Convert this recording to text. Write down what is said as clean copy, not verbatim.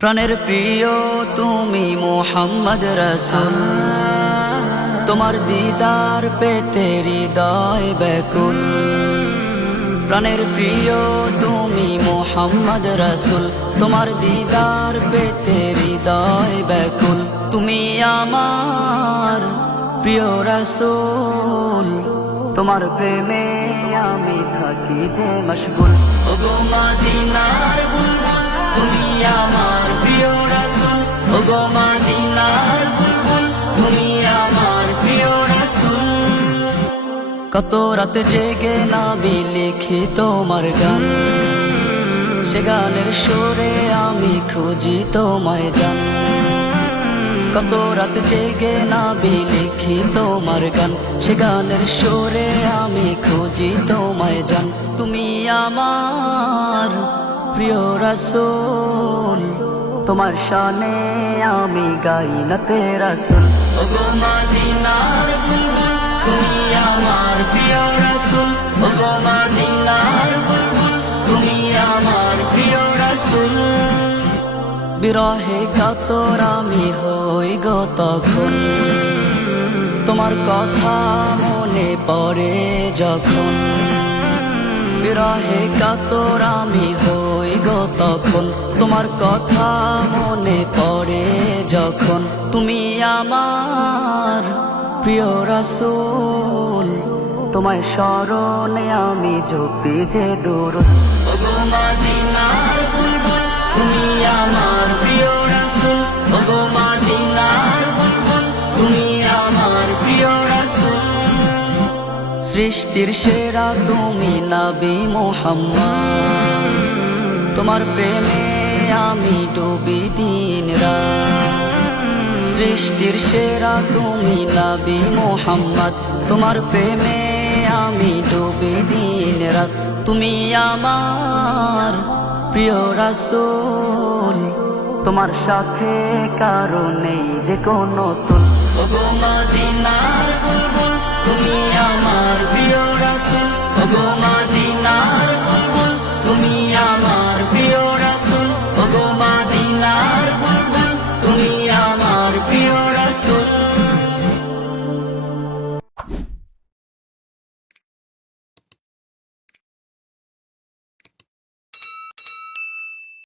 প্রাণের প্রিয় তুমি মুহাম্মদ রাসূল, তোমার দিদার পেতে হৃদয় ব্যাকুল। প্রাণের প্রিয় তুমি মুহাম্মদ রাসূল, তোমার দিদার পেতে হৃদয় ব্যাকুল। তুমি আমার প্রিয় রাসূল, তোমার প্রেমে আমি থাকি যে মশগুল। ওগো মদিনার বুলবুল, তুমি আমার প্রিয় রাসূল। ওগো মদিনার বুলবুল, তুমি আমার প্রিয় রাসূল। কত রাত জেগে নবী লিখি তোমার গান, সে গানের সুরে আমি খুঁজি তোমায় জান। কত রাত জেগে নবী লিখি তোমার গান, সে গানের সুরে আমি খুঁজি তোমায় জান। তুমি আমার প্রিয় রাসূল, তোমার শানে আমি গাই নাতে রাসূল। ওগো মদিনার বুলবুল, তুমি আমার প্রিয় রাসূল। ওগো মদিনার বুলবুল, তুমি আমার প্রিয় রাসূল। বিরহে কাতর আমি হই গো তখন, তোমার কথা মনে পড়ে যখন। বিরহে কাতর আমি হই গো তখন, তোমার কথা মনে পড়ে যখন। তুমি আমার প্রিয় রাসূল, তোমায় স্মরণে আমি জপি যে দুরূদ। ওগো মদিনার বুলবুল, তুমি আমার প্রিয় রাসূল। ওগো মদিনার বুলবুল, তুমি আমার প্রিয় রাসূল। সৃষ্টির সেরা তুমি নবী মুহাম্মদ, তোমার প্রেমে আমি ডুবি দিন রাত। সৃষ্টির সেরা তুমি নবী মুহাম্মদ, তোমার প্রেমে আমি ডুবি দিন রাত। তুমি আমার প্রিয় রাসূল, তোমার সাথে কারো নেই যে কোনো তুল। ওগো মদিনার বুলবুল, তুমি আমার প্রিয় রাসূল। ওগো